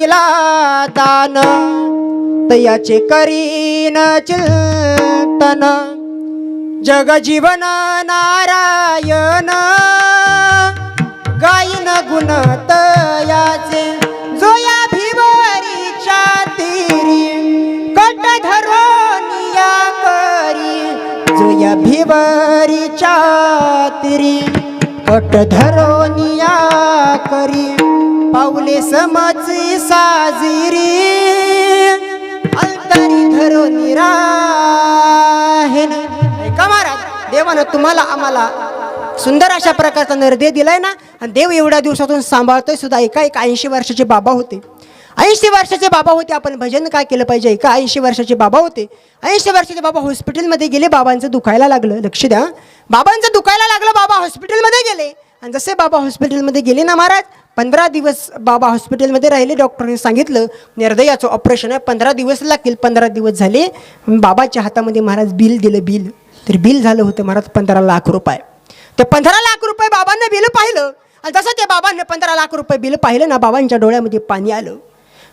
केला दान. तयाचे करीन चिंतन. जग जीवन नारायण. गायन गुण तयाचे जो या भिवरीच्या तीरी कट धरोनिया करी. जो या भिवरीच्या तीरी पट धरोनिया करी पावले समज साजिरी. अंतरी धरो राहेन. ऐका महाराज देवानं तुम्हाला आम्हाला सुंदर अशा प्रकारचा निर्दय दिलाय ना आणि देव एवढ्या दिवसातून सांभाळतोय सुद्धा. एका एक ऐंशी वर्षाचे बाबा होते. ऐंशी वर्षाचे बाबा होते आपण भजन काय केलं पाहिजे? का ऐंशी वर्षाचे बाबा होते. ऐंशी वर्षाचे बाबा हॉस्पिटलमध्ये गेले बाबांचं दुखायला लागलं. लक्ष द्या. बाबांचं दुखायला लागलं बाबा हॉस्पिटलमध्ये गेले. आणि जसे बाबा हॉस्पिटलमध्ये गेले ना महाराज पंधरा दिवस बाबा हॉस्पिटलमध्ये राहिले डॉक्टरने सांगितलं निर्दयाचं ऑपरेशन आहे पंधरा दिवस लागतील पंधरा दिवस झाले. बाबाच्या हातामध्ये महाराज बिल दिलं बिल. तर बिल झालं होतं महाराज पंधरा लाख रुपये. ते पंधरा लाख रुपये बाबांना बिल पाहिलं. आणि जसं ते बाबांनी पंधरा लाख रुपये बिल पाहिलं ना बाबांच्या डोळ्यामध्ये पाणी आलं.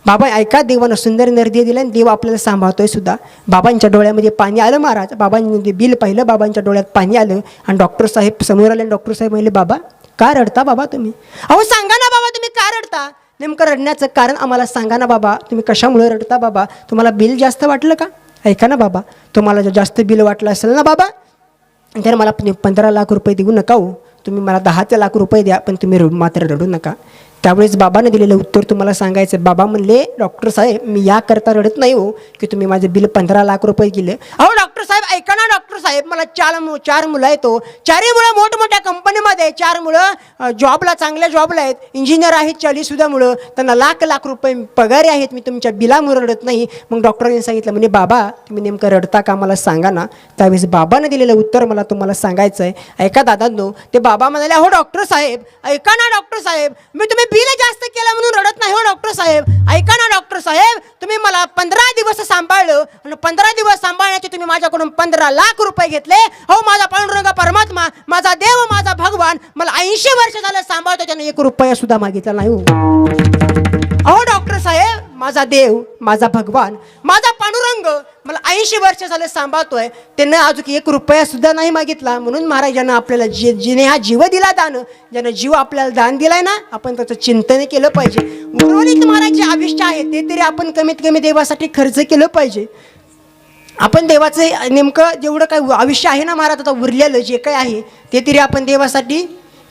बाबा ऐका देवानं सुंदर निर्दय दिला आणि देव आपल्याला सांभाळतोय सुद्धा. बाबांच्या डोळ्यामध्ये पाणी आलं महाराज. बाबांनी बिल पाहिलं बाबांच्या डोळ्यात पाणी आलं. आणि डॉक्टर साहेब समोर आले आणि डॉक्टर साहेब म्हणले बाबा का रडता बाबा तुम्ही? अहो सांगा ना बाबा तुम्ही का रडता? नेमकं रडण्याचं कारण आम्हाला सांगा ना बाबा. तुम्ही कशामुळे रडता बाबा? तुम्हाला बिल जास्त वाटलं का? ऐका ना बाबा. तुम्हाला जर जास्त बिल वाटलं असेल ना बाबा तर मला पंधरा लाख रुपये देऊ नका हो. तुम्ही मला दहाचे लाख रुपये द्या पण तुम्ही मात्र रडू नका. त्यावेळेस बाबाने दिलेलं उत्तर तुम्हाला सांगायचं बाबा म्हणले डॉक्टर साहेब मी याकरता रडत नाही हो की तुम्ही माझं बिल पंधरा लाख रुपये गेले अहो डॉक्टर साहेब ऐका ना डॉक्टर साहेब मला चार मु चार मुलं आहेत हो. चारही मुलं मोठमोठ्या कंपनीमध्ये चार मुलं जॉबला चांगल्या जॉबला आहेत. इंजिनियर आहेत चाळीससुद्धा मुलं. त्यांना लाख लाख रुपये पगारी आहेत. मी तुमच्या बिलामुळे रडत नाही. मग डॉक्टरांनी सांगितलं म्हणजे बाबा तुम्ही नेमकं रडता का मला सांगा ना. त्यावेळेस बाबानं दिलेलं उत्तर मला तुम्हाला सांगायचं आहे ऐका दादांनो ते बाबा म्हणाले हो डॉक्टर साहेब ऐका ना डॉक्टर साहेब मी तुम्ही बिल जास्त केलं म्हणून रडत नाही हो डॉक्टर साहेब? ऐका ना डॉक्टर साहेब तुम्ही मला पंधरा दिवस सांभाळलं आणि पंधरा दिवस सांभाळण्याचे तुम्ही माझ्याकडून पंधरा लाख रुपये घेतले. हो माझा पांडुरंग परमात्मा माझा देव माझा भगवान मला ऐंशी वर्ष झालं सांभाळतो त्याने एक रुपया सुद्धा मागितला नाही हो. अहो डॉक्टर साहेब माझा देव माझा भगवान माझा पांडुरंग मला ऐंशी वर्ष झाले सांभाळतोय. त्यानं अजून एक रुपया सुद्धा नाही मागितला. म्हणून महाराजांना आपल्याला जे जिने हा जीव दिला दान ज्यानं जीव आपल्याला दान दिलाय ना आपण त्याचं चिंतन केलं पाहिजे. उर्वरित महाराज जे आविष्ट आहे ते तरी आपण कमीत कमी देवासाठी खर्च केलं पाहिजे. आपण देवाचं नेमकं जेवढं काही आयुष्य आहे ना महाराज आता उरलेलं जे काही आहे ते तरी आपण देवासाठी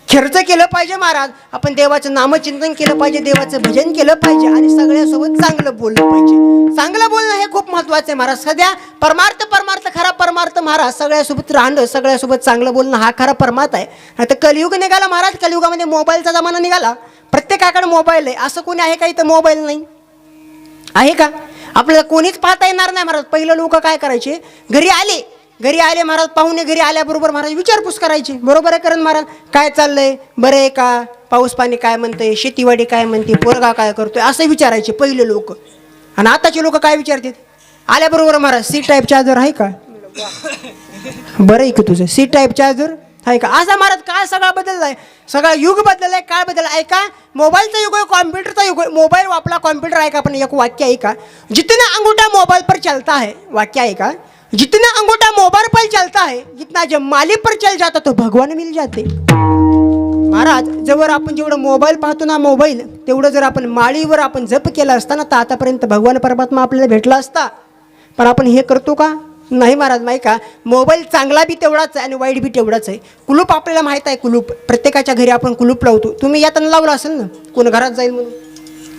खर्च केलं पाहिजे महाराज. आपण देवाचं नामचिंतन केलं पाहिजे देवाचं भजन केलं पाहिजे आणि सगळ्यासोबत चांगलं बोललं पाहिजे. चांगलं बोलणं हे खूप महत्त्वाचं आहे महाराज. सध्या परमार्थ परमार्थ खरा परमार्थ महाराज सगळ्यासोबत राहणं सगळ्यासोबत चांगलं बोलणं हा खरा परमार्थ आहे. आता कलियुग निघाला महाराज. कलियुगामध्ये मोबाईलचा जमाना निघाला. प्रत्येकाकडे मोबाईल आहे. असं कोणी आहे का इथं मोबाईल नाही? आहे का? आपल्याला कोणीच पाहता येणार नाही महाराज. पहिलं लोक काय करायचे? घरी आले घरी आले महाराज पाहुणे घरी आल्याबरोबर महाराज विचारपूस करायची. बरोबर आहे करण महाराज? काय चाललंय? बरं आहे का? पाऊस पाणी काय म्हणतंय? शेतीवाडी काय म्हणते? पोरगा काय करतोय? असं विचारायचे पहिले लोक. आणि आताचे लोक काय विचारतात? आल्याबरोबर महाराज सी टाईप चार्जर आहे का? बरं आहे की तुझं? सी टाईप चार्जर आहे का? असा महाराज काय सगळा बदललाय. सगळा युग बदललाय काय बदलला ऐका मोबाईलचा युग आहे कॉम्प्युटरचा युग आहे. मोबाईल वापला कॉम्प्युटर आहे का? पण एक वाक्य आहे का? जितना अंगूठा मोबाईल पर चलता वाक्य आहे का? जितना अंगूठा मोबाईल पर चलता है जितना जब मालिक पर चल जाता तो भगवान मिल जाते। महाराज जवळ आपण जेवढं मोबाईल पाहतो ना मोबाईल तेवढं जर आपण माळीवर आपण जप केला असता ना तर आतापर्यंत भगवान परमात्मा आपल्याला भेटला असता. पण आपण हे करतो का? नाही महाराज माही का? मोबाईल चांगला बी तेवढाच आहे आणि वाईट बी तेवढाच आहे. कुलूप आपल्याला माहीत आहे कुलूप. प्रत्येकाच्या घरी आपण कुलूप लावतो. तुम्ही यातनं लावलं असेल ना? कोण घरात जाईल म्हणून?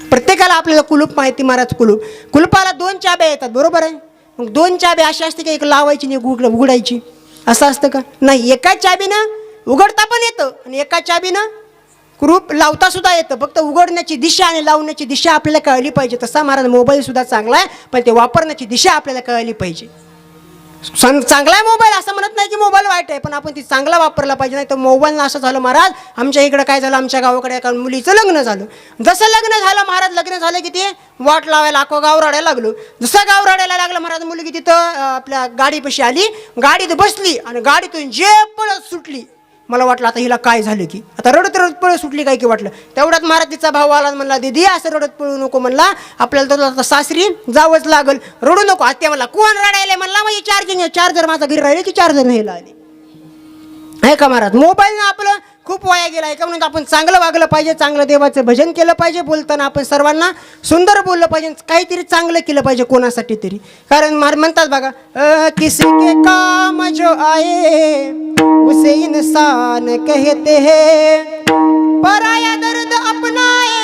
प्रत्येकाला आपल्याला कुलूप माहिती महाराज कुलूप. कुलूपाला दोन चाब्या येतात बरोबर आहे? मग दोन चाब्या अशी असते का एक लावायची आणि एक उघड उघडायची? असं असतं का? नाही एका चाबीनं उघडता पण येतं आणि एका चाबीनं कुरूप लावता सुद्धा येतं. फक्त उघडण्याची दिशा आणि लावण्याची दिशा आपल्याला कळली पाहिजे. तसा महाराज मोबाईल सुद्धा चांगला आहे पण ते वापरण्याची दिशा आपल्याला कळली पाहिजे. चांगला आहे मोबाईल असं म्हणत नाही की मोबाईल वाईट आहे पण आपण ती चांगला वापरला पाहिजे. नाही तर मोबाईलनं असं झालं महाराज आमच्या इकडं काय झालं? आमच्या गावाकडे एका मुलीचं लग्न झालं. जसं लग्न झालं महाराज लग्न झालं की ते वाट लावायला अख्खं गाव रडायला लागलो. जसं गाव रडायला लागलं महाराज मुलगी तिथं आपल्या गाडीपाशी आली गाडीत बसली आणि गाडीतून जे पळत सुटली मला वाटलं आता हिला काय झालं की? आता रडत रडत पळ सुटली काय की वाटलं? तेवढ्यात महाराजीचा भाऊ आला म्हणला दीदी असं रडत पळू नको म्हणला. आपल्याला तर आता सासरी जावंच लागल. रडू नको. आत्या म्हणला कोण रडायला? म्हणला माझी चार्जिंग चार्जर माझा घरी राहिले की चार्जर नाही आले? आहे का महाराज? मोबाईलनं आपलं. खूप वाया गेला. आहे का म्हणून आपण चांगलं वागलं पाहिजे चांगलं देवाचं भजन केलं पाहिजे बोलताना. आपण सर्वांना सुंदर बोललं पाहिजे काहीतरी चांगलं केलं पाहिजे कोणासाठी तरी. कारण मार म्हणतात बघा अ, किसी के काम जो आए उसे इंसान कहते हैं। पराया दर्द अपनाए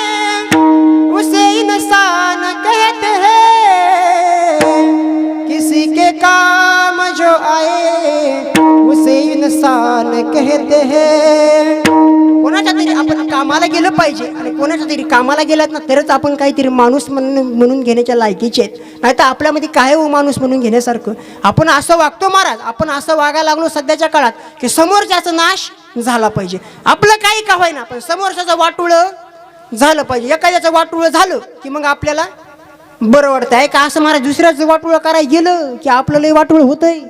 उसे इंसान कहते हैं। किसी के काम जो आए इंसान कहते हैं। कोणाच्या तरी आपण कामाला गेलं पाहिजे आणि कोणाच्या तरी कामाला गेलात ना तरच आपण काहीतरी माणूस म्हणून म्हणून घेण्याच्या लायकीचे आहेत. नाही तर आपल्यामध्ये काय हो माणूस म्हणून घेण्यासारखं? आपण असं वागतो महाराज आपण असं वागायला लागलो सध्याच्या काळात की समोरच्याचा नाश झाला पाहिजे. आपलं काही का होईना पण समोरच्याचं वाटुळं झालं पाहिजे. एखाद्याचं वाटुळं झालं की मग आपल्याला बरं वाटतं आहे का असं महाराज दुसऱ्याचं वाटुळं करायला गेलं की आपलं लय होतंय?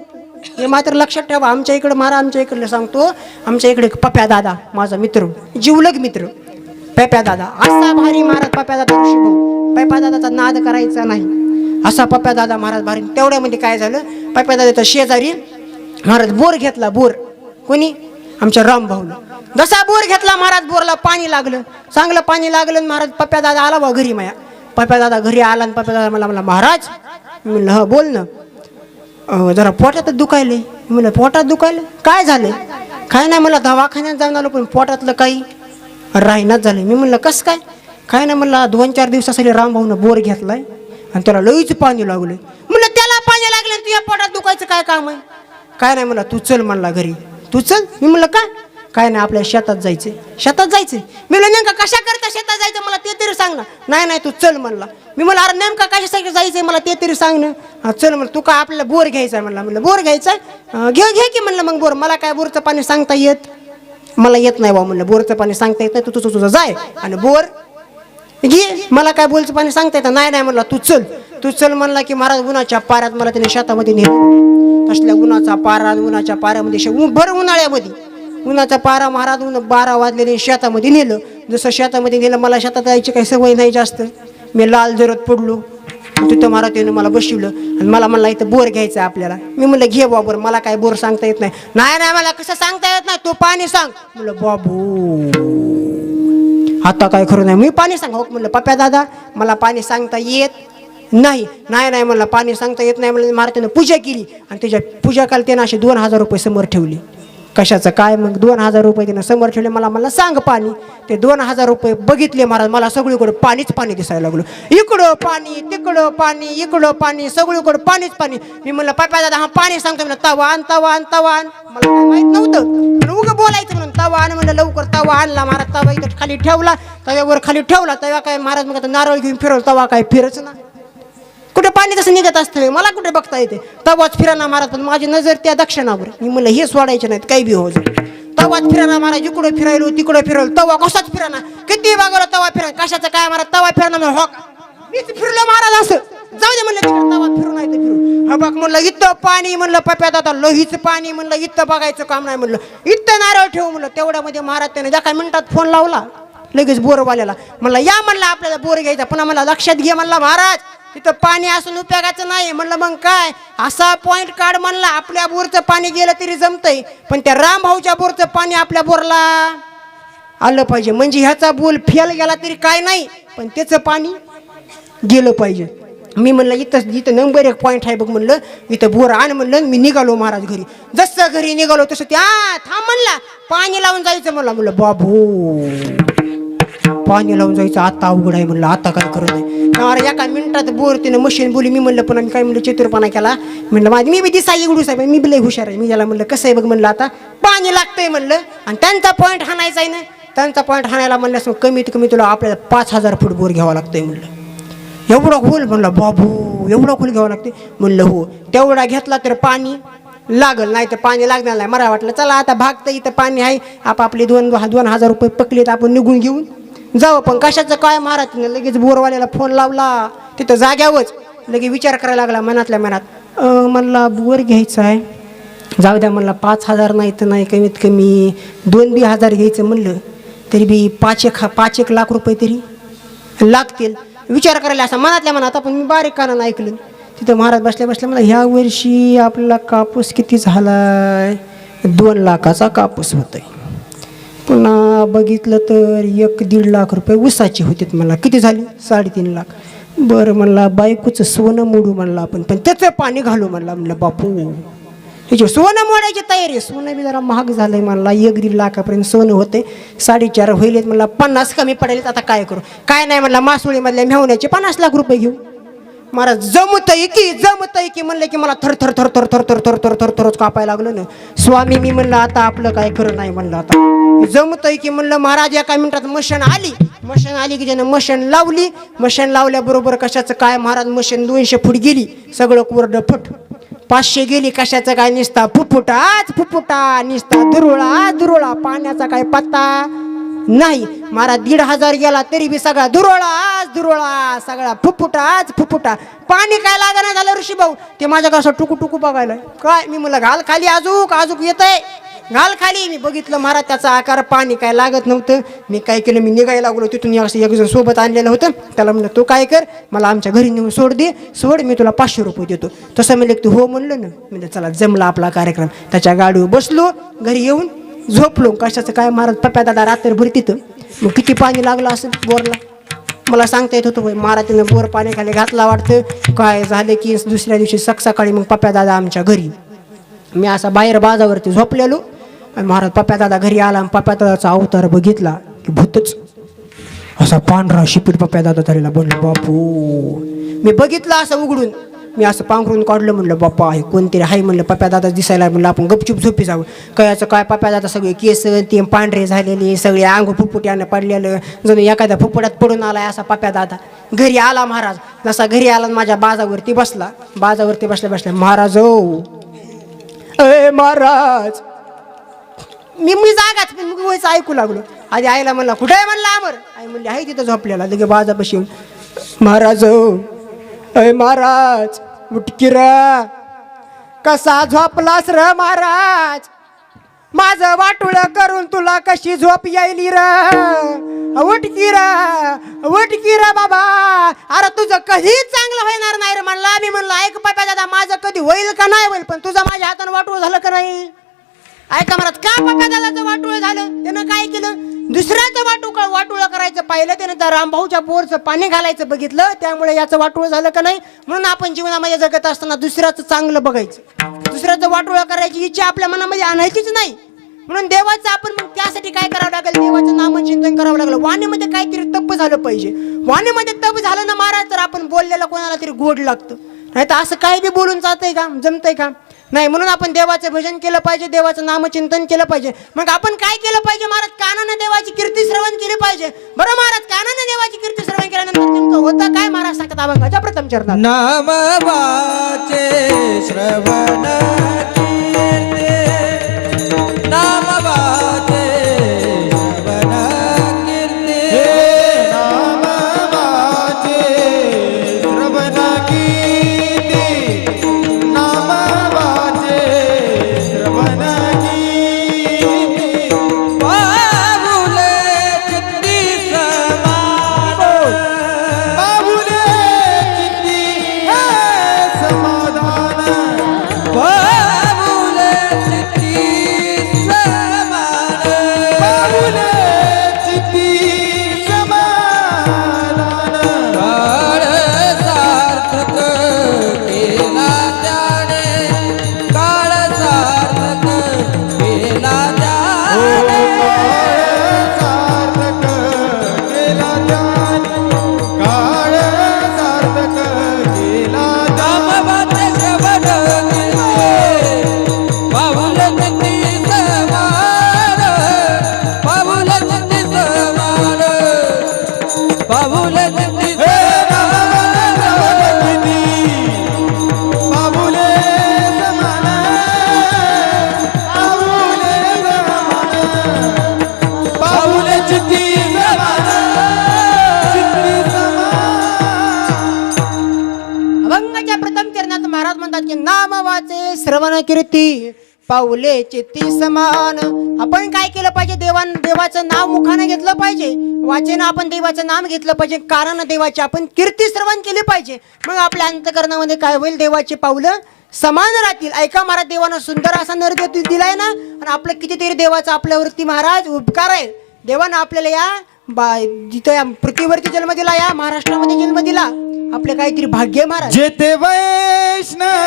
हे मात्र लक्षात ठेवा आमच्या इकडं महाराज आमच्या इकडलं सांगतो. आमच्या इकडे पप्या दादा माझा मित्र जिवलग मित्र. पप्या दादा असा भारी महाराज पप्या दादा ऋषी भाऊ. पप्या दादाचा नाद करायचा नाही. असा पप्या दादा महाराज भारी. तेवढ्यामध्ये काय झालं? पप्या दादाचा शेजारी महाराज बोर घेतला बोर. कोणी? आमच्या राम भाऊला. जसा बोर घेतला महाराज बोरला पाणी लागलं. चांगलं पाणी लागलं महाराज पप्या दादा आला बा घरी माया. पप्या दादा घरी आला आणि पप्या दादा मला म्हणला महाराज मी म्हणलं बोल ना. अहो जरा पोटातच दुखायले. म्हणलं पोटात दुखायलं? काय झालं? काय नाही मला दवाखान्यात जाऊन आलो पण पोटातलं काही राहीनाच झालं. मी म्हणलं कसं काय? काय नाही म्हणलं दोन चार दिवसासाठी रामभाऊनं बोर घेतलाय आणि त्याला लईच पाणी लागलं म्हणलं त्याला पाणी लागलं आणि तुझ्या पोटात दुखायचं काय काम आहे? काय नाही म्हणलं तू चल म्हणला घरी. तू चल? मी म्हणलं का? काय नाही आपल्या शेतात जायचं शेतात जायचं मी म्हणलं नेमका कशा करता शेतात जायचं? मला ते तरी सांग ना. नाही नाही तू चल म्हणला. मी म्हणलं अरे नेमका कशासाठी जायचं मला ते तरी सांग ना. चल म्हणलं तू का आपल्याला बोर घ्यायचा आहे म्हणला. म्हणलं बोर घ्यायचा आहे? घे घे की म्हणलं मग बोर. मला काय बोरचं पाणी सांगता येत? मला येत नाही बा म्हणलं. बोरचं पाणी सांगता येत नाही तू तुझं तुझं जाय. आणि बोर? घे. मला काय बोलचं पाणी सांगता येतं? नाही नाही म्हणला तू चल. तू चल म्हणला की महाराज उन्हाच्या पाऱ्यात मला त्याने शेतामध्ये नेलं. तसल्या उन्हाचा पारा उन्हाच्या पाऱ्यामध्ये भर उन्हाळ्यामध्ये. उन्हाचा पारा महाराज ऊन बारा वाजलेले शेतामध्ये नेलं. जसं शेतामध्ये नेलं मला शेतात जायची काही सवय नाही जास्त. मी लाल जरत पडलो. तिथं महाराज मला बसवलं आणि मला म्हणला इथं बोर घ्यायचं आहे आपल्याला. मी म्हणलं घे बाबर मला काय बोर सांगता येत नाही. नाही नाही मला कसं सांगता येत नाही? तू पाणी सांग. म्हणलं बाबू आता काय खरं नाही. मी पाणी सांग. हो म्हणलं पप्या दादा मला पाणी सांगता येत नाही. नाही नाही म्हणलं पाणी सांगता येत नाही. म्हणलं महाराजानं पूजा केली आणि त्याच्या पूजा काल त्यानं असे दोन हजार रुपये समोर ठेवले. कशाचं काय? मग दोन हजार रुपये तिनं समोर ठेवले. मला मला सांग पाणी. ते दोन हजार रुपये बघितले महाराज. मला सगळीकडे पाणीच पाणी दिसायला लागलं. इकडं पाणी तिकडं पाणी इकडं पाणी सगळीकडं पाणीच पाणी. मी म्हणलं पापा दादा हा पाणी सांगतो. म्हणलं तवान तवान तवान. मला काय माहीत नव्हतं. पण उगं बोलायचं म्हणून तवा आण म्हणलं लवकर तवा आणला महाराज. तवा इथं खाली ठेवला. तव्यावर खाली ठेवला. तवा काय महाराज मग आता नारळ घेऊन फिरवलं. तवा काय फिरच ना. कुठे पाणी कसं निघत असतं मला कुठे बघता येते? तवाच फिराना महाराज पण माझी नजर त्या दक्षिणावर. मी म्हणलं हे सोडायचे नाहीत काही बी हो तवाच फिराना महाराज इकडं फिरायलो तिकडं फिरवलं. तवा कसाच फिराना? किती बघायला तवा फिरा कशाचं काय महाराज तवा फिराना म्हणलं हो मीच फिरलो महाराज असं. जाऊ दे म्हणलं तिकडे तवा फिरू नाही फिरू हा बघ म्हणलं इथं पाणी म्हणलं पप्यात आता लोहीचं पाणी म्हणलं इथं बघायचं काम नाही म्हणलं. इथं नारळ ठेवू म्हणलं तेवढ्यामध्ये महाराज त्याने ज्या काय मिनिटात फोन लावला लगेच बोरवाल्याला. म्हणलं या म्हणलं आपल्याला बोर घ्यायचा. पुन्हा मला लक्षात घे म्हणला महाराज. तिथं पाणी असून उपयोगाचं नाही. म्हणलं मग काय? असा पॉईंट काढ म्हणला आपल्या बोरचं पाणी गेलं तरी जमतंय. पण त्या रामभाऊच्या बोरचं पाणी आपल्या बोरला आलं पाहिजे. म्हणजे ह्याचा बोल फेल गेला तरी काय नाही पण त्याचं पाणी गेलं पाहिजे. मी म्हणलं इथं इथं नंबर एक पॉईंट आहे बघ म्हणलं. इथं बोर आण म्हणलं. मी निघालो महाराज घरी. जसं घरी निघालो तसं त्या थांब म्हणला. पाणी लावून जायचं म्हणलं. म्हणलं बाबू. पाणी लावून जायचं आता अवघड आहे म्हणलं आता काय करू नये अरे एका मिनिटात बोर तिनं मशीन बोली मी म्हणलं पण आम्ही काय म्हणलं चतुरपणा केला? म्हणलं माझी मी बी दिसा एवढू साहेब मी बी हुशार आहे. मी याला म्हणलं कसं आहे बघ? म्हणलं आता पाणी लागतंय म्हणलं. आणि त्यांचा पॉईंट हाणायचा आहे ना त्यांचा पॉईंट हाणायला म्हणल्यास कमीत कमी तुला आपल्याला पाच हजार फूट बोर घ्यावा लागतंय म्हणलं. एवढा खोल म्हणलं बाबू एवढा खोल घ्यावा लागते म्हणलं हो तेवढा घेतला तर पाणी लागल नाही तर पाणी लागणार नाही. मला वाटलं चला आता भागतं इथं पाणी आहे आपापले दोन दोन हजार रुपये पकलेत आपण निघून घेऊन. जाऊ पण कशाचं काय? महाराज तिने लगेच बोरवाल्याला फोन लावला. तिथं जाग्यावरच लगे विचार करायला लागला मनातल्या मनात. मला बोर घ्यायचा आहे. जाऊ द्या म्हणला पाच हजार नाही तर नाही कमीत कमी दोन बी हजार घ्यायचं म्हणलं तरी बी पाच एक पाच एक लाख रुपये तरी लागतील. विचार करायला असा मनातल्या मनात आपण मी बारीक कानानं ऐकलं. तिथं महाराज बसल्या बसल्या मला ह्या वर्षी आपला कापूस किती झाला दोन लाखाचा कापूस होतोय. पुन्हा बघितलं तर एक दीड लाख रुपये ऊसाचे होते मला किती झाले? साडेतीन लाख. बरं म्हणला बायकोचं सोनं मोडू म्हणलं आपण. पण त्याचं पाणी घालू म्हणला म्हणलं बापू. त्याची सोनं मोडायची तयारी आहे. सोनं बी जरा महाग झालंय म्हणला. एक दीड लाखापर्यंत सोनं होते साडेचार होईल म्हणला पन्नास कमी पडेल आता काय करू? काय नाही म्हणला मासुळीमधल्या मेहण्याचे पन्नास लाख रुपये घेऊ. महाराज जमतय की जमतय की म्हणलं की मला थर थर थर थर थर थर थर थर थर थरच कापायला लागलं ना स्वामी मी म्हणलं आता आपलं काय खरं नाही म्हणलं आता जमतय की म्हणलं महाराज एका मिनिटात मशन आली मशन आली की ज्यानं मशन लावली मशन लावल्याबरोबर कशाचं काय महाराज मशन दोनशे फूट गेली सगळं कोरडं फुट पाचशे गेली कशाचं काय निसता फुफुटाच फुफुटा निसता दुरुळा दुरुळा पाण्याचा काय पत्ता नाही. मारा दीड हजार गेला तरी बी सगळा दुरोळाच दुरोळा सगळा फुफुटाच फुफुटा. पाणी काय लागणार झालं ऋषी भाऊ? ते माझ्या असं टुकू टुकू बघायला. काय मी म्हणलं घाल खाली आजूक आजूक येतंय. घाल खाली. मी बघितलं मारा त्याचा आकार पाणी काय लागत नव्हतं. मी काय केलं मी निघायला लागलो. तिथून असं एकजण सोबत आणलेलं होतं. त्याला म्हणलं तू काय कर मला आमच्या घरी नेऊन सोड दे. सोड मी तुला पाचशे रुपये देतो. तसं म्हणलं तू हो म्हणलं ना. म्हणजे चला जमला आपला कार्यक्रम. त्याच्या गाडीवर बसलो. घरी येऊन झोपलो. कशाचं काय महाराज? पप्प्या दादा रात्रभर तिथं. मग किती पाणी लागलं असेल बोरला? मला सांगता येत होतं भाई महाराजांना बोर पाणी खाली घातला वाटतं. काय झालं की दुसऱ्या दिवशी सक सकाळी मग पप्प्या दादा आमच्या घरी. मी असा बाहेर बाजावरती झोपलेलो. आणि महाराज पप्प्या दादा घरी आला आणि पप्प्या दादाचा अवतार बघितला की भूतच. असा पांढरा शिपीट पप्प्या दादा झालेला बनलो बापू. मी बघितलं असं उघडून. मी असं पांघरून काढलं म्हणलं बाप्पा आहे कोणतरी हाय म्हणलं पप्या दादा दिसायला म्हणलं आपण गपचूप झोपी जावं कळायचं काय पप्या दादा सगळे केस ते पांढरे झालेले सगळे अंग फुफुट्यानं पडलेलं जणू एखाद्या फुफुट्यात पडून आलाय असा पप्या दादा घरी आला महाराज जसा घरी आला आणि माझ्या बाजावरती बसला. बाजावरती बसल्या बसल्या महाराज ओ अय महाराज मी मी जागाच पण मग वयचं ऐकू लागलो. आधी आईला म्हणला कुठे आहे? म्हणला अमर आई म्हणली आहे तिथं झोपलेला. लगे बाजापाशी महाराज हो, अय महाराज उटकिरा कसा झोपलास र महाराज? माझं वाटुळ करून तुला कशी झोप येईल र? उठकी र बाबा. अरे तुझं कधी चांगलं होणार नाही रे म्हणला. मी म्हणलं ऐक पाप्या दादा माझं कधी होईल का नाही होईल पण तुझं माझ्या हातानं वाटूळ झालं का नाही? ऐका महाराज का पप्पा दादाचं वाटूळ झालं? त्यानं काय केलं? दुसऱ्याचं वाटूळ वाटुळं करायचं? पाहिलं त्यानंतर रामभाऊच्या बोरचं पाणी घालायचं बघितलं. त्यामुळे याचं वाटोळ झालं का नाही? म्हणून आपण जीवनामध्ये जगत असताना दुसऱ्याचं चांगलं बघायचं. दुसऱ्याचं वाटुळं करायची इच्छा आपल्या मनामध्ये आणायचीच नाही. म्हणून देवाचं आपण मग त्यासाठी काय करावं लागेल? देवाचं नामचिंतन करावं लागलं. वाणीमध्ये काहीतरी तप झालं पाहिजे. वाणीमध्ये तप झालं ना महाराज तर आपण बोललेलं कोणाला तरी गोड लागतं. नाही तर असं काही बी बोलून जातंय का? जमतंय का? नाही म्हणून आपण देवाचं भजन केलं पाहिजे देवाचं नामचिंतन केलं पाहिजे. मग आपण काय केलं पाहिजे महाराज? कानानं देवाची कीर्ती श्रवण केली पाहिजे. बरं महाराज कानानं देवाची कीर्ती श्रवण केल्यानंतर नेमकं होतं काय महाराज सांगतात अभंगाच्या प्रथम चरणात. नाम वाचे श्रवण कीर्ती पाऊले चित्ती समान. आपण काय केलं पाहिजे? देवान देवाचं नाव मुखानं घेतलं पाहिजे. वाचन आपण देवाचं नाम घेतलं पाहिजे. कारण देवाची आपण कीर्ती श्रवण केली पाहिजे. मग आपल्या अंतकरणामध्ये काय होईल? देवाची पावलं समान राहतील. ऐका महाराज देवानं सुंदर असा नरदेव दिलाय ना आणि आपलं कितीतरी देवाचा आपल्यावरती महाराज उपकार आहे. देवानं आपल्याला या बा जिथं या पृथ्वीवरती जन्म दिला या महाराष्ट्रामध्ये जन्म दिला आपलं काहीतरी भाग्य महाराज. जेथे वैष्णवाचा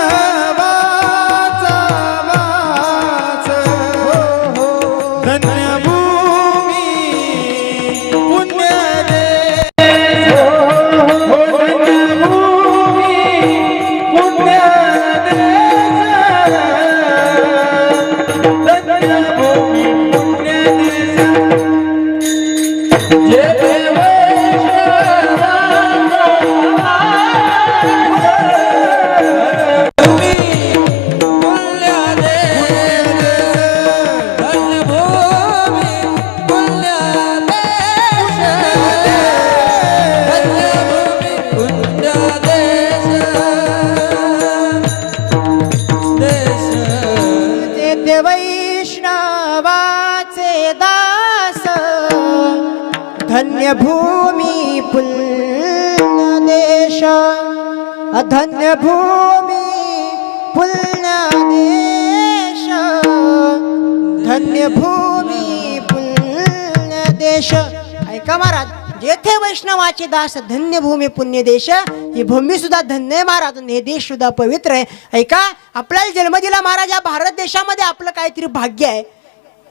दास धन्य भूमी पुण्य देश ही भूमी सुद्धा धन्य आहे महाराज हे देश सुद्धा पवित्र आहे ऐका आपल्याला जन्म दिला महाराज या भारत देशामध्ये आपलं काहीतरी भाग्य आहे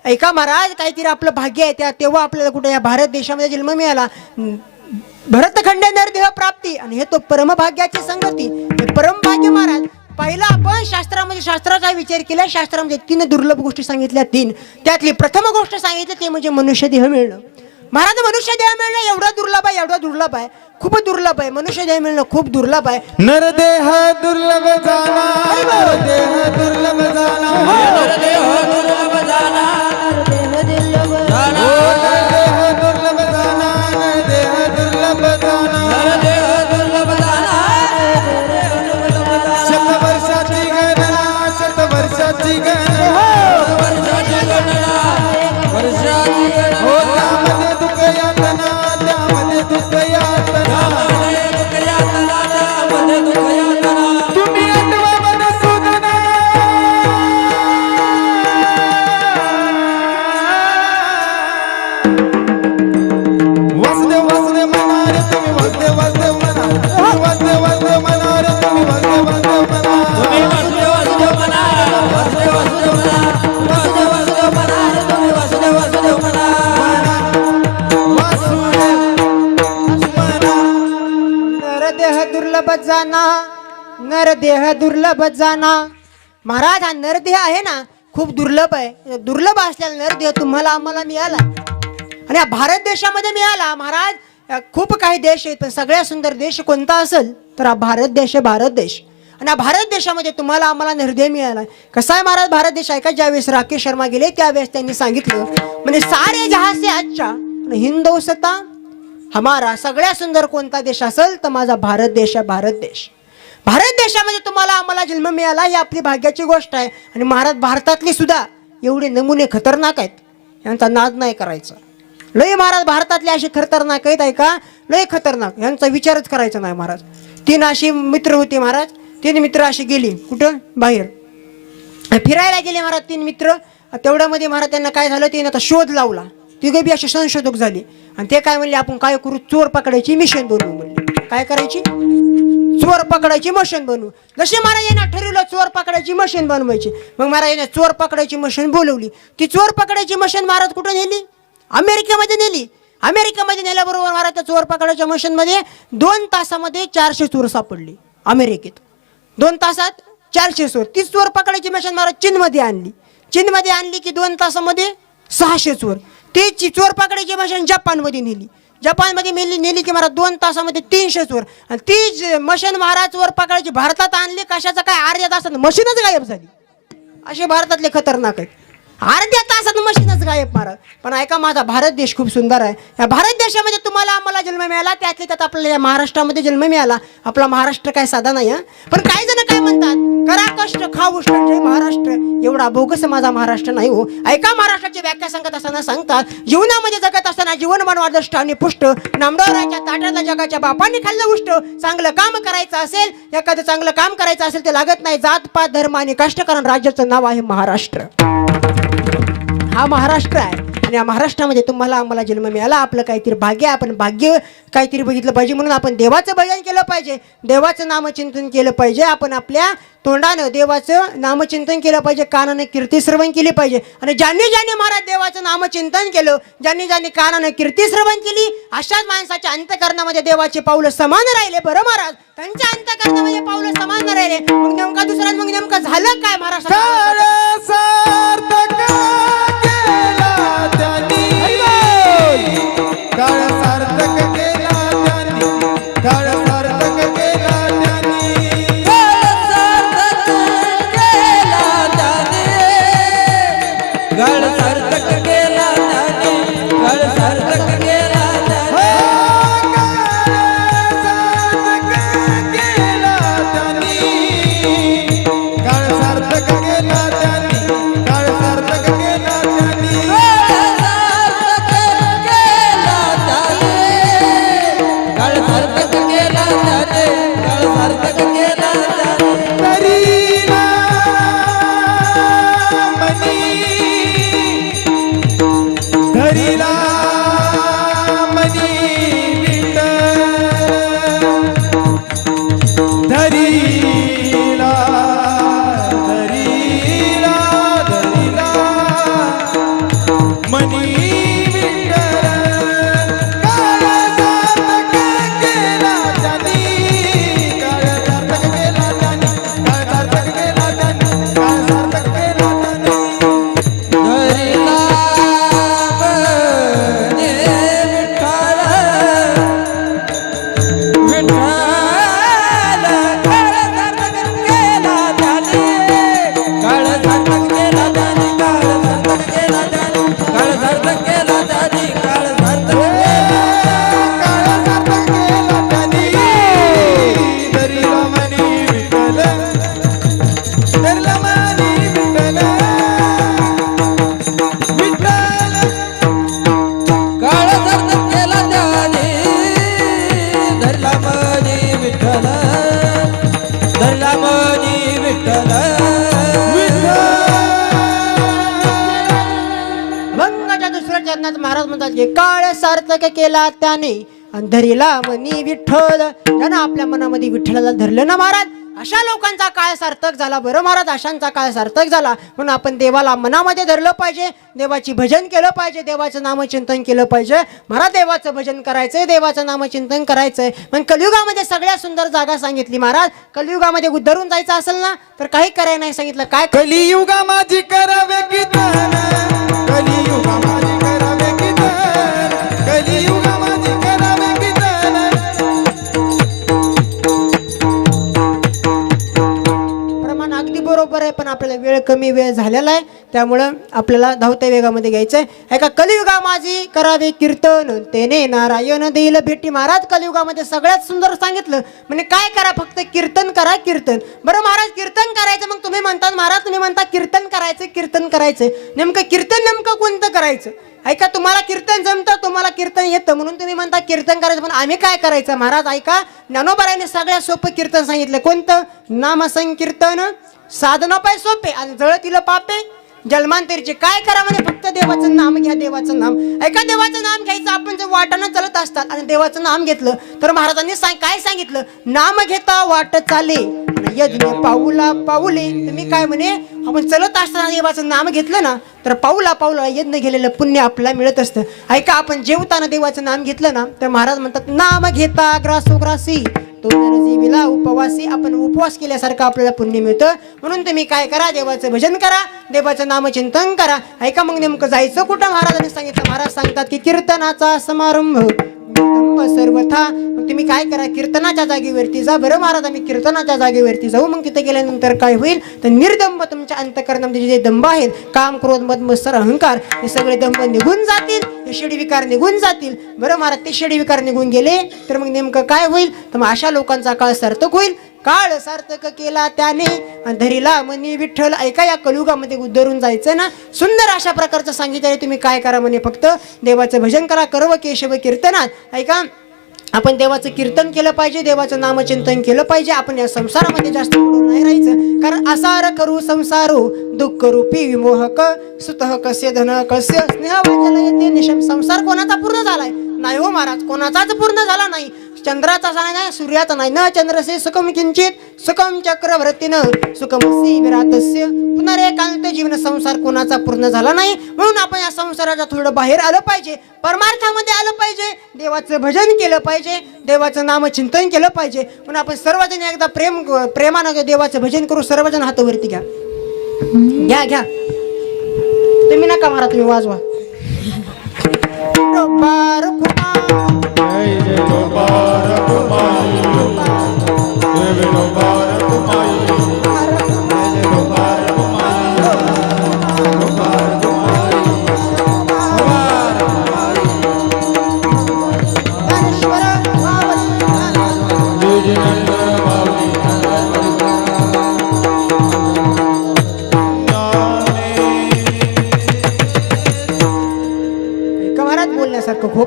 ऐका महाराज काहीतरी आपलं भाग्य आहे त्या तेव्हा आपल्याला कुठे या भारत देशामध्ये जन्म मिळाला भरतखंड नरदेह प्राप्ती आणि हे तो परमभाग्याची संगती हे परमभाग्य महाराज पहिला आपण शास्त्रामध्ये शास्त्राचा विचार केला शास्त्रामध्ये तीन दुर्लभ गोष्टी सांगितल्या तीन त्यातली प्रथम गोष्ट सांगितली ते म्हणजे मनुष्य देह मिळणं महाराज मनुष्य देह मिळणं एवढं दुर्लभ आहे एवढं दुर्लभ आहे. खूप दुर्लभ आहे. मनुष्य देह मिळणं खूप दुर्लभ आहे. नरदेह दुर्लभ झाला नरदेह दुर्लभ झाला दुर्लभ झाला दुर्लभ जाना. महाराज हा नरदेह आहे ना खूप दुर्लभ आहे. दुर्लभ असलेला नरदेह तुम्हाला आम्हाला मिळाला. आणि हा भारत देशामध्ये मिळाला. महाराज खूप काही देश आहेत पण सगळ्यात सुंदर देश कोणता असेल? तर हा भारत देश आहे भारत देश. आणि हा भारत देशामध्ये तुम्हाला आम्हाला निर्दय मिळाला. कसा आहे महाराज भारत देश? आहे का ज्यावेळेस राकेश शर्मा गेले त्यावेळेस त्यांनी सांगितलं म्हणजे सारे जहा आजच्या अच्छा हिंदोसता हमारा सगळ्यात सुंदर कोणता देश असेल? तर माझा भारत देश आहे भारत देश. भारत देशामध्ये तुम्हाला आम्हाला जन्म मिळाला ही आपली भाग्याची गोष्ट आहे. आणि महाराज भारतातले सुद्धा एवढे नमुने खतरनाक आहेत. यांचा नाद नाही करायचा. लय महाराज भारतातले असे खतरनाक आहेत ऐका लय खतरनाक. यांचा विचारच करायचा नाही महाराज. तीन अशी मित्र होते महाराज. तीन मित्र अशी गेली. कुठं? बाहेर. फिरायला गेले महाराज तीन मित्र. तेवढ्यामध्ये महाराज त्यांना काय झालं? त्यांनी आता शोध लावला. तिघे बी असे संशोधक झाले. आणि ते काय म्हणले? आपण काय करू? चोर पकडायची मिशन बनवू म्हणले. काय करायची? चोर पकडायची मशीन बनवू. जशी महाराजांना ठरवलं चोर पकडायची मशीन बनवायची. मग महाराजांना चोर पकडायची मशीन बोलवली. ती चोर पकडायची मशीन महाराज कुठं नेली? अमेरिकेमध्ये नेली. अमेरिकेमध्ये नेल्याबरोबर महाराज त्या चोर पकडायच्या मशीनमध्ये दोन तासामध्ये चारशे चोर सापडले. अमेरिकेत. दोन तासात चारशे चोर. तीच चोर पकडायची मशीन महाराज चीनमध्ये आणली. चीनमध्ये आणली की दोन तासामध्ये सहाशे चोर. ते ची- चोर पकडायची मशीन जपानमध्ये नेली. जपानमध्ये मेली नेली की महाराज दोन तासामध्ये तीनशे चोर. आणि ती मशीन महाराज वर पकडायची भारतात आणली कशाचं काय आर्यात असं मशीनच गायब झाली. असे भारतातले खतरनाक आहेत. अर्ध्या तासात मशीनच गायब मारा. पण ऐका माझा भारत देश खूप सुंदर आहे. या भारत देशामध्ये तुम्हाला आम्हाला जन्म मिळाला त्यातल्या त्यात आपल्याला या महाराष्ट्रामध्ये जन्म मिळाला. आपला महाराष्ट्र काय साधा नाही हा? पण काही जण काय म्हणतात करा कष्ट खा उष्ट महाराष्ट्र. एवढा बोगस माझा महाराष्ट्र नाही हो. ऐका महाराष्ट्राची व्याख्या सांगत असताना सांगतात जीवनामध्ये जगत असताना जीवन बनवादष्ट आणि पुष्ट. नामडोराच्या ताटाला जगाच्या बापाने खाल्लं उष्ट. चांगलं काम करायचं असेल एखादं चांगलं काम करायचं असेल ते लागत नाही. जात पात धर्म आणि कष्ट कारण राज्याचं नाव आहे महाराष्ट्र. हा महाराष्ट्र आहे. आणि या महाराष्ट्रामध्ये तुम्हाला आम्हाला जन्म मिळाला. आपलं काहीतरी भाग्य आपण भाग्य काहीतरी बघितलं पाहिजे म्हणून आपण देवाचं भजन केलं पाहिजे. देवाचं नामचिंतन केलं पाहिजे. आपण आपल्या तोंडानं देवाचं नामचिंतन केलं पाहिजे. कानानं कीर्ती श्रवण केली पाहिजे. आणि ज्यांनी ज्यांनी महाराज देवाचं नामचिंतन केलं ज्यांनी ज्यांनी कानानं कीर्ती श्रवण केली अशाच माणसाच्या अंतकरणामध्ये देवाचे पाऊलं समान राहिले. बरं महाराज? त्यांच्या अंतकरणामध्ये पाऊलं समान राहिले. मग नेमका दुसरा मग नेमकं झालं काय महाराष्ट्र सार्थक केला अंधरीला आणि मनी विठ्ठल त्यानं आपल्या मनामध्ये विठ्ठलाला धरलं ना महाराज अशा लोकांचा काळ सार्थक झाला. बरं महाराज अशांचा काळ सार्थक झाला. म्हणून आपण देवाला मनामध्ये धरलं पाहिजे. देवाची भजन केलं पाहिजे. देवाचं नामचिंतन केलं पाहिजे. महाराज देवाचं भजन करायचंय देवाचं नामचिंतन करायचंय. पण कलियुगामध्ये सगळ्यात सुंदर जागा सांगितली महाराज. कलियुगामध्ये उद्धरून जायचं असेल ना तर काही करायला नाही सांगितलं. काय कलियुगा माझी करावे पण आपल्याला वेळ कमी वेळ झालेला आहे त्यामुळं आपल्याला धावत्या वेगामध्ये घ्यायचं आहे एका कलियुगा माझी करावे कीर्तन तेने नारायण देईल भेटी. महाराज कलियुगामध्ये सगळ्यात सुंदर सांगितलं म्हणजे काय करा फक्त कीर्तन करा कीर्तन. बरं महाराज कीर्तन करायचं. मग तुम्ही म्हणतात महाराज तुम्ही म्हणता कीर्तन करायचं कीर्तन करायचं. नेमकं कीर्तन नेमकं कोणतं करायचं? ऐका तुम्हाला कीर्तन जमतं तुम्हाला कीर्तन येतं. म्हणून तुम्ही म्हणता कीर्तन करायचं पण आम्ही काय करायचं? महाराज ऐका ज्ञानोबराने सगळ्यात सोपं कीर्तन सांगितलं. कोणतं? नामसंकीर्तन. साधनोपाय सोपे आणि जळतीला पापे. जन्मांतरीचे काय करा म्हणे? फक्त देवाचं नाम घ्या देवाचं नाम. ऐका देवाचं नाम घ्यायचं आपण जर वाटानं चालत असतात आणि देवाचं नाम घेतलं तर महाराजांनी सांग काय सांगितलं? नाम घेता वाट चाले. आणि यज्ञ पाऊला पाऊले. तुम्ही काय म्हणे आपण चलत असताना देवाचं नाम घेतलं ना तर पाऊला पाऊला यज्ञ गेलेलं पुण्य आपल्याला मिळत असतं. ऐका आपण जेवताना देवाचं नाम घेतलं ना तर महाराज म्हणतात नाम घेता ग्रासोग्रासी तो नरजीवीला उपवासी आपण उपवास केल्यासारखं आपल्याला पुण्य मिळतं. म्हणून तुम्ही काय करा देवाचं भजन करा देवाचं नामचिंतन करा. ऐका मग नेमकं जायचं कुठं? महाराजांनी सांगितलं महाराज सांगतात की कीर्तनाचा समारंभ सर्वथा मग तुम्ही काय करा? कीर्तनाच्या जागेवरती जा बरं महाराज आम्ही कीर्तनाच्या जागेवरती जाऊ. मग तिथे गेल्यानंतर काय होईल? तर निर्दंब तुमच्या अंतकरणामध्ये जे दंभ आहेत काम क्रोध मत मत्सर अहंकार हे सगळे दंभ निघून जातील. हे षडी विकार निघून जातील. बरं महाराज ते षडी विकार निघून गेले तर मग नेमकं काय होईल? तर मग अशा लोकांचा काळ सार्थक होईल. काळ सार्थक केला त्याने आणि धरीला मनी विठ्ठल ऐका या कलयुगामध्ये उद्धरून जायचं ना? सुंदर अशा प्रकारचं सांगितलं तुम्ही काय करा म्हणे फक्त? देवाचं भजन करा करव केशव कीर्तनात. ऐका आपण देवाचं कीर्तन केलं पाहिजे देवाचं नामचिंतन केलं पाहिजे. आपण या संसारामध्ये जास्त नाही राहायचं. कारण असार करू संसारू दुःख रूपी विमोहक सुतः कस्य धन कस्य स्नेह निशम संसार कोणाचा पूर्ण झालाय? नाही हो महाराज कोणाचाच पूर्ण झाला नाही. चंद्राचा झाला नाही सूर्याचा नाही. न चंद्रसे सुखम किंचित सुखम चक्रवर्तीनं सुखमसी विरातस्य पुनरेकांत जीवन संसार कोणाचा पूर्ण झाला नाही? म्हणून आपण या संसाराच्या थोडं बाहेर आलं पाहिजे. परमार्थामध्ये आलं पाहिजे. देवाचं भजन केलं पाहिजे. देवाचं नामचिंतन केलं पाहिजे. म्हणून आपण सर्वजण एकदा प्रेम प्रेमानं देवाचं भजन करू. सर्वजण हातावरती घ्या. घ्या घ्या. तुम्ही नका मारा तुम्ही वाजवा. बार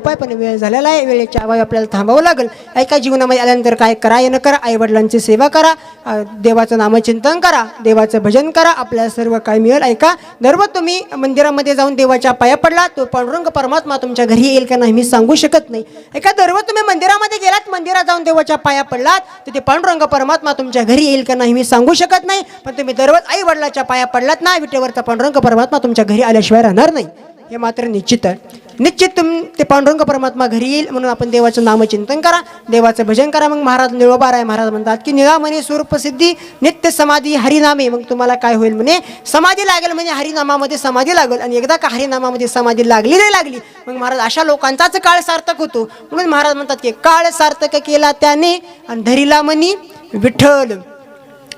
उपाय पण वेळ झालेला आहे. वेळेच्या अभावी आपल्याला थांबावं लागेल. ऐका जीवनामध्ये आल्यानंतर काय करा येणं करा आईवडिलांची सेवा करा देवाचं नामचिंतन करा देवाचं भजन करा आपल्याला सर्व काय मिळेल. ऐका दररोज तुम्ही मंदिरामध्ये जाऊन देवाच्या पाया पडला तो पांडुरंग परमात्मा तुमच्या घरी येईल का नाही मी सांगू शकत नाही. ऐका दररोज तुम्ही मंदिरामध्ये गेलात मंदिरात जाऊन देवाच्या पाया पडलात तर ते पांडुरंग परमात्मा तुमच्या घरी येईल का नाही मी सांगू शकत नाही. पण तुम्ही दररोज आई वडिलाच्या पाया पडलात ना विटेवरचा पांडुरंग परमात्मा तुमच्या घरी आल्याशिवाय राहणार नाही. हे मात्र निश्चित आहे. निश्चित तुम ते पांडुरंग परमात्मा घरी येईल म्हणून आपण देवाचं नामचिंतन करा देवाचं भजन करा. मग महाराज निळोबार आहे महाराज म्हणतात की निळामणी स्वरूप सिद्धी नित्य समाधी हरिनामे. मग तुम्हाला काय होईल म्हणे? समाधी लागेल म्हणजे हरिनामामध्ये समाधी लागेल. आणि एकदा का हरिनामामध्ये समाधी लागली नाही लागली मग महाराज अशा लोकांचाच काळ सार्थक होतो. म्हणून महाराज म्हणतात की काळ सार्थक केला त्याने आणि धरीला म्हणी विठ्ठल.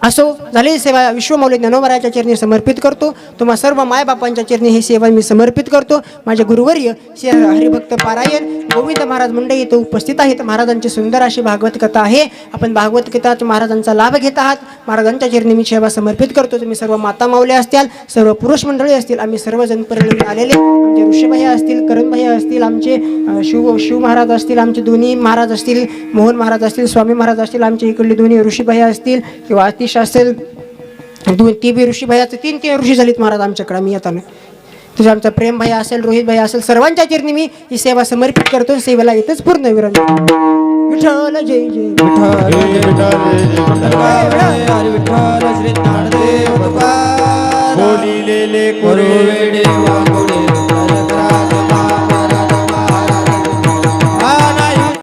असो झालेली सेवा विश्वमौली ज्ञानोबराच्या चरणी समर्पित करतो. तुम्हा सर्व मायबापांच्या चरणी ही सेवा मी समर्पित करतो. माझे गुरुवर्य श्री हरिभक्त पारायण गोविंद महाराज मंडळी इथं उपस्थित आहेत. महाराजांची सुंदर अशी भागवत कथा आहे. आपण भागवत कथा महाराजांचा लाभ घेत आहात. महाराजांच्या चरणी मी सेवा समर्पित करतो. तुम्ही सर्व माता मावल्या असतील सर्व पुरुष मंडळी असतील आम्ही सर्वजण परिणाम आलेले. आमचे ऋषीभैया असतील करणभैया असतील आमचे शिव शिव महाराज असतील आमचे दोन्ही महाराज असतील मोहन महाराज असतील स्वामी महाराज असतील आमचे इकडले दोन्ही ऋषीभैया असतील किंवा अतिश असेल दोन ती बी ऋषीभैयाचे तीन तीन ऋषी झालीत महाराज आमच्याकडे मी येताना. तुझं आमचा प्रेम भैया असेल रोहित भैया असेल सर्वांच्या चरणी मी ही सेवा समर्पित करतो सेवेला इथंच पूर्ण विराम विठ्ठल जय जय जय जय विठ्ठल जय जय हरी विठ्ठल श्री